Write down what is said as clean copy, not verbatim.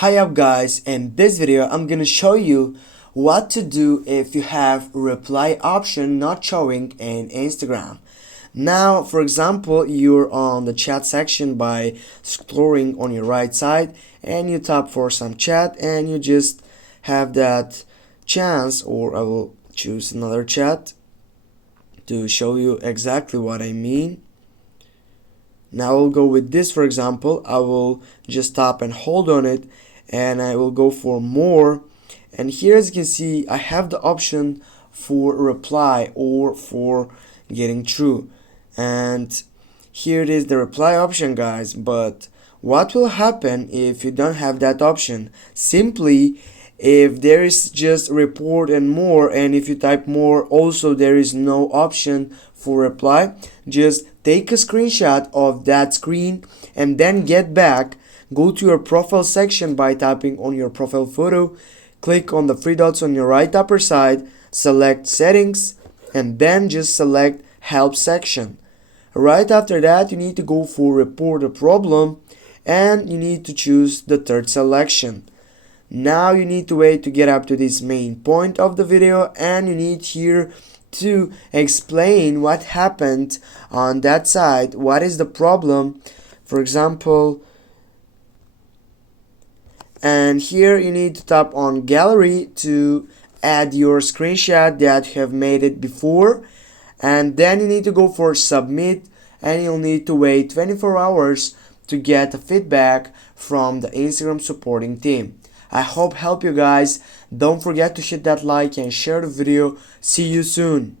Hi up guys, in this video I'm gonna show you what to do if you have reply option not showing in Instagram. Now for example, you're on the chat section by scrolling on your right side and you tap for some chat and you just have that chance, or I will choose another chat to show you exactly what I mean. Now I'll go with this. For example, I will just tap and hold on it and I will go for more, and here as you can see I have the option for reply or for getting true, and here it is, the reply option guys. But what will happen if you don't have that option? Simply, if there is just report and more, and if you type more also there is no option for reply, just take a screenshot of that screen and then get back, go to your profile section by tapping on your profile photo, click on the three dots on your right upper side, select settings, and then just select help section. Right after that you need to go for report a problem and you need to choose the third selection. Now you need to wait to get up to this main point of the video, and you need here to explain what happened on that side, what is the problem, for example. And here you need to tap on gallery to add your screenshot that you have made it before, and then you need to go for submit, and you'll need to wait 24 hours to get a feedback from the Instagram supporting team. I hope help you guys. Don't forget to hit that like and share the video. See you soon.